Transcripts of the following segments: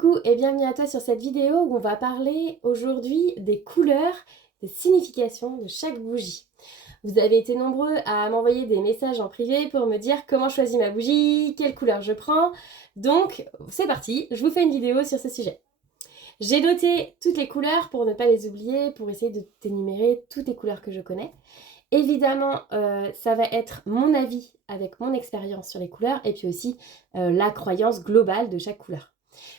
Coucou et bienvenue à toi sur cette vidéo où on va parler aujourd'hui des couleurs, des significations de chaque bougie. Vous avez été nombreux à m'envoyer des messages en privé pour me dire comment choisir ma bougie, quelle couleur je prends. Donc c'est parti, je vous fais une vidéo sur ce sujet. J'ai noté toutes les couleurs pour ne pas les oublier, pour essayer de t'énumérer toutes les couleurs que je connais. Évidemment, ça va être mon avis avec mon expérience sur les couleurs et puis aussi la croyance globale de chaque couleur.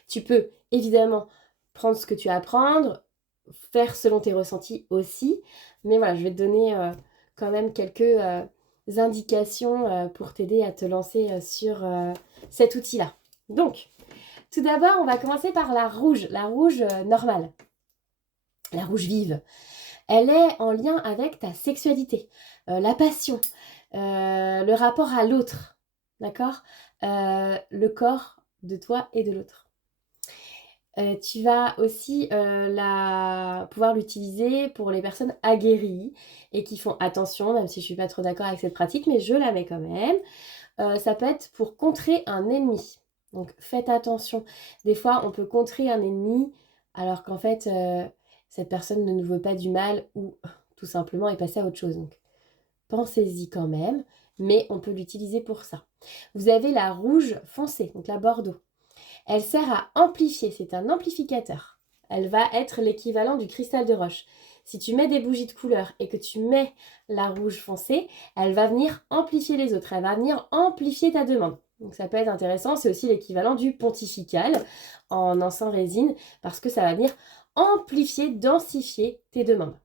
Tu peux évidemment prendre ce que tu as à prendre, faire selon tes ressentis aussi, mais voilà, je vais te donner quand même quelques indications pour t'aider à te lancer sur cet outil-là. Donc, tout d'abord, on va commencer par la rouge normale, la rouge vive. Elle est en lien avec ta sexualité, la passion, le rapport à l'autre, d'accord, le corps de toi et de l'autre. Tu vas aussi pouvoir l'utiliser pour les personnes aguerries et qui font attention, même si je ne suis pas trop d'accord avec cette pratique, mais je la mets quand même. Ça peut être pour contrer un ennemi. Donc faites attention. Des fois, on peut contrer un ennemi alors qu'en fait, cette personne ne nous veut pas du mal ou tout simplement est passée à autre chose. Donc pensez-y quand même, mais on peut l'utiliser pour ça. Vous avez la rouge foncée, donc la bordeaux. Elle sert à amplifier, c'est un amplificateur. Elle va être l'équivalent du cristal de roche. Si tu mets des bougies de couleur et que tu mets la rouge foncée, elle va venir amplifier les autres, elle va venir amplifier ta demande. Donc ça peut être intéressant, c'est aussi l'équivalent du pontifical en encens résine parce que ça va venir amplifier, densifier tes demandes.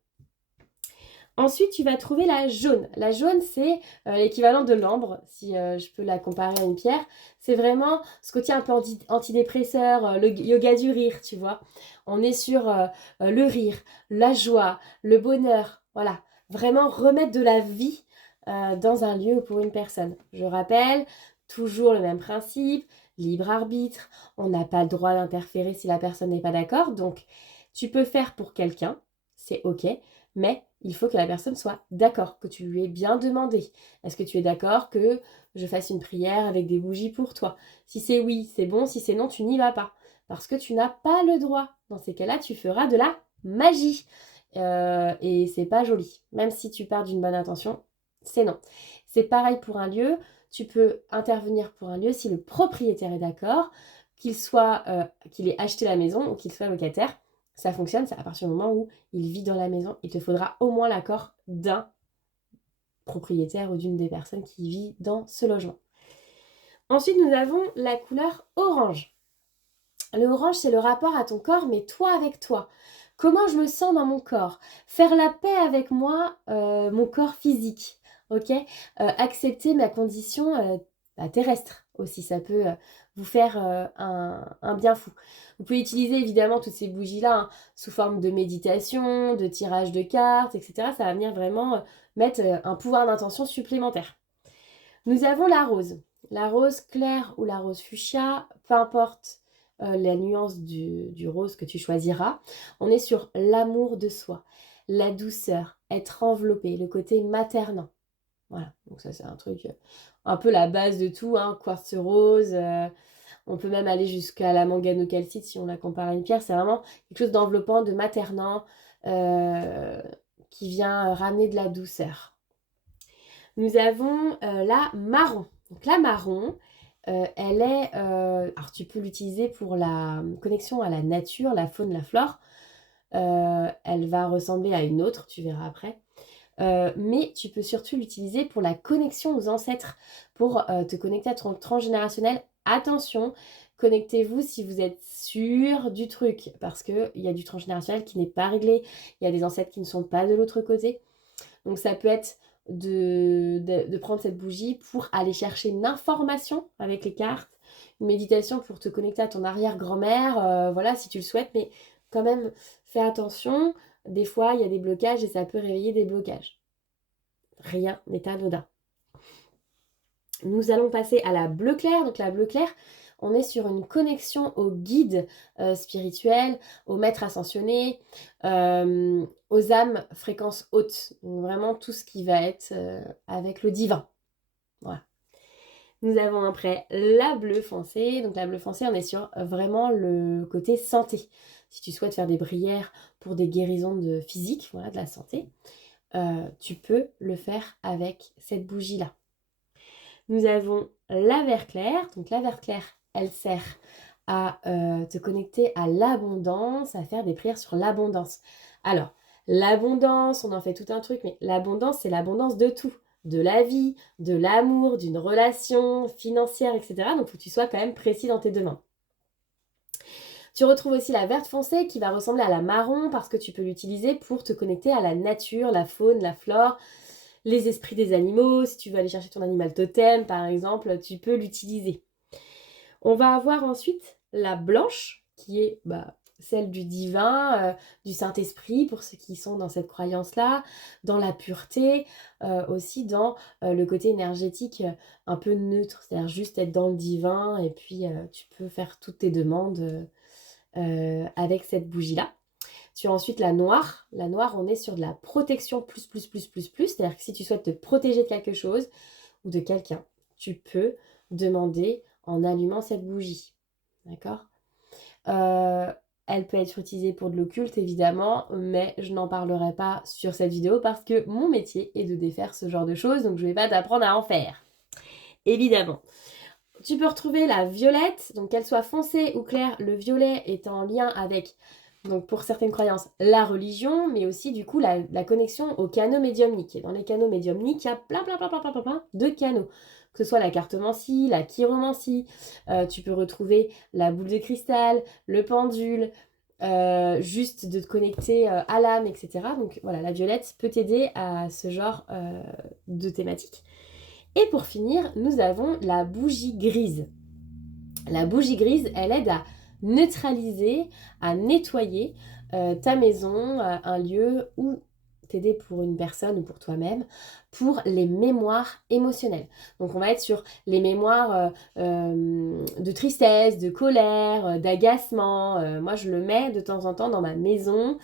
Ensuite, tu vas trouver la jaune. La jaune, c'est l'équivalent de l'ambre, si je peux la comparer à une pierre. C'est vraiment ce côté un peu antidépresseur, le yoga du rire, tu vois. On est sur le rire, la joie, le bonheur. Voilà, vraiment remettre de la vie dans un lieu ou pour une personne. Je rappelle, toujours le même principe, libre arbitre. On n'a pas le droit d'interférer si la personne n'est pas d'accord. Donc, tu peux faire pour quelqu'un, c'est OK, mais il faut que la personne soit d'accord, que tu lui aies bien demandé. Est-ce que tu es d'accord que je fasse une prière avec des bougies pour toi? Si c'est oui, c'est bon. Si c'est non, tu n'y vas pas. Parce que tu n'as pas le droit. Dans ces cas-là, tu feras de la magie. Et c'est pas joli. Même si tu pars d'une bonne intention, c'est non. C'est pareil pour un lieu. Tu peux intervenir pour un lieu si le propriétaire est d'accord, qu'il ait acheté la maison ou qu'il soit locataire. Ça fonctionne, c'est à partir du moment où il vit dans la maison. Il te faudra au moins l'accord d'un propriétaire ou d'une des personnes qui vit dans ce logement. Ensuite, nous avons la couleur orange. Le orange, c'est le rapport à ton corps, mais toi avec toi. Comment je me sens dans mon corps? Faire la paix avec moi, mon corps physique. Ok, accepter ma condition terrestre aussi, ça peut vous faire un bien fou. Vous pouvez utiliser évidemment toutes ces bougies-là hein, sous forme de méditation, de tirage de cartes, etc. Ça va venir vraiment mettre un pouvoir d'intention supplémentaire. Nous avons la rose claire ou la rose fuchsia, peu importe la nuance du rose que tu choisiras. On est sur l'amour de soi, la douceur, être enveloppé, le côté maternant. Voilà, donc ça c'est un truc un peu la base de tout, hein, quartz rose, on peut même aller jusqu'à la manganocalcite si on la compare à une pierre, c'est vraiment quelque chose d'enveloppant, de maternant, qui vient ramener de la douceur. Nous avons la marron. Donc la marron, elle est... alors tu peux l'utiliser pour la connexion à la nature, la faune, la flore. Elle va ressembler à une autre, tu verras après. Mais tu peux surtout l'utiliser pour la connexion aux ancêtres, pour te connecter à ton transgénérationnel. Attention, connectez-vous si vous êtes sûr du truc, parce qu'il y a du transgénérationnel qui n'est pas réglé, il y a des ancêtres qui ne sont pas de l'autre côté. Donc ça peut être de prendre cette bougie pour aller chercher une information avec les cartes, une méditation pour te connecter à ton arrière-grand-mère, voilà, si tu le souhaites, mais quand même, fais attention. Des fois, il y a des blocages et ça peut réveiller des blocages. Rien n'est anodin. Nous allons passer à la bleu clair. Donc la bleu clair, on est sur une connexion aux guides spirituels, aux maîtres ascensionnés, aux âmes fréquence haute. Donc vraiment tout ce qui va être avec le divin. Voilà. Nous avons après la bleue foncée. Donc la bleue foncée, on est sur vraiment le côté santé. Si tu souhaites faire des prières pour des guérisons de physique, voilà, de la santé, tu peux le faire avec cette bougie-là. Nous avons la vert clair. Donc la vert clair, elle sert à te connecter à l'abondance, à faire des prières sur l'abondance. Alors, l'abondance, on en fait tout un truc, mais l'abondance, c'est l'abondance de tout. De la vie, de l'amour, d'une relation financière, etc. Donc, il faut que tu sois quand même précis dans tes demandes. Tu retrouves aussi la verte foncée qui va ressembler à la marron parce que tu peux l'utiliser pour te connecter à la nature, la faune, la flore, les esprits des animaux. Si tu veux aller chercher ton animal totem, par exemple, tu peux l'utiliser. On va avoir ensuite la blanche qui est celle du divin, du Saint-Esprit pour ceux qui sont dans cette croyance-là, dans la pureté, aussi dans le côté énergétique un peu neutre, c'est-à-dire juste être dans le divin et puis tu peux faire toutes tes demandes avec cette bougie-là. Tu as ensuite la noire. La noire, on est sur de la protection plus. C'est-à-dire que si tu souhaites te protéger de quelque chose ou de quelqu'un, tu peux demander en allumant cette bougie. D'accord ? Elle peut être utilisée pour de l'occulte, évidemment, mais je n'en parlerai pas sur cette vidéo parce que mon métier est de défaire ce genre de choses, donc je ne vais pas t'apprendre à en faire. Évidemment. Tu peux retrouver la violette, donc qu'elle soit foncée ou claire, le violet est en lien avec, donc pour certaines croyances, la religion, mais aussi du coup la connexion aux canaux médiumniques. Et dans les canaux médiumniques, il y a plein de canaux. Que ce soit la cartomancie, la chiromancie, tu peux retrouver la boule de cristal, le pendule, juste de te connecter à l'âme, etc. Donc voilà, la violette peut t'aider à ce genre de thématique. Et pour finir, nous avons la bougie grise. La bougie grise, elle aide à neutraliser, à nettoyer ta maison, un lieu ou t'aider pour une personne ou pour toi-même, pour les mémoires émotionnelles. Donc on va être sur les mémoires de tristesse, de colère, d'agacement. Moi je le mets de temps en temps dans ma maison,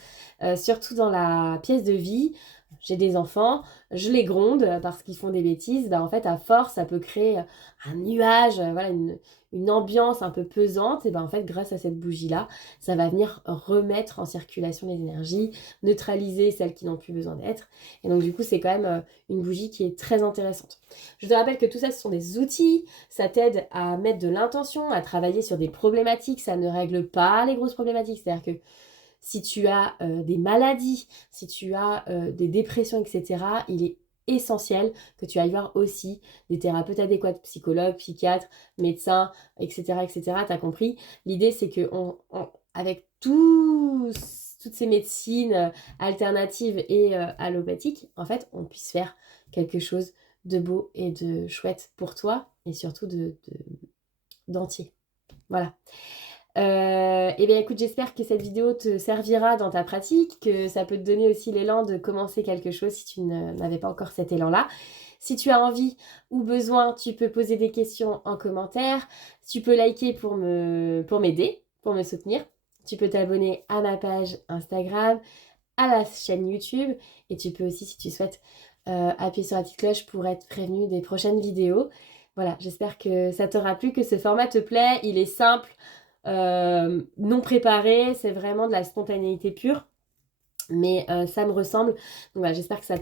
surtout dans la pièce de vie. J'ai des enfants, je les gronde parce qu'ils font des bêtises. En fait, à force, ça peut créer un nuage, voilà, une ambiance un peu pesante. Et en fait, grâce à cette bougie-là, ça va venir remettre en circulation les énergies, neutraliser celles qui n'ont plus besoin d'être. Et donc, du coup, c'est quand même une bougie qui est très intéressante. Je te rappelle que tout ça, ce sont des outils. Ça t'aide à mettre de l'intention, à travailler sur des problématiques. Ça ne règle pas les grosses problématiques. C'est-à-dire que si tu as des maladies, si tu as des dépressions, etc., il est essentiel que tu ailles voir aussi des thérapeutes adéquats, psychologues, psychiatres, médecins, etc., etc. T'as compris? L'idée, c'est que avec toutes ces médecines alternatives et allopathiques, en fait, on puisse faire quelque chose de beau et de chouette pour toi et surtout d'entier. Voilà. Et bien écoute, j'espère que cette vidéo te servira dans ta pratique, que ça peut te donner aussi l'élan de commencer quelque chose si tu n'avais pas encore cet élan-là. Si tu as envie ou besoin, tu peux poser des questions en commentaire. Tu peux liker pour m'aider, pour me soutenir. Tu peux t'abonner à ma page Instagram, à la chaîne YouTube. Et tu peux aussi, si tu souhaites, appuyer sur la petite cloche pour être prévenu des prochaines vidéos. Voilà, j'espère que ça t'aura plu, que ce format te plaît. Il est simple. Non préparé, c'est vraiment de la spontanéité pure, mais ça me ressemble. Donc voilà, j'espère que ça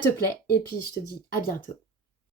te plaît et puis je te dis à bientôt.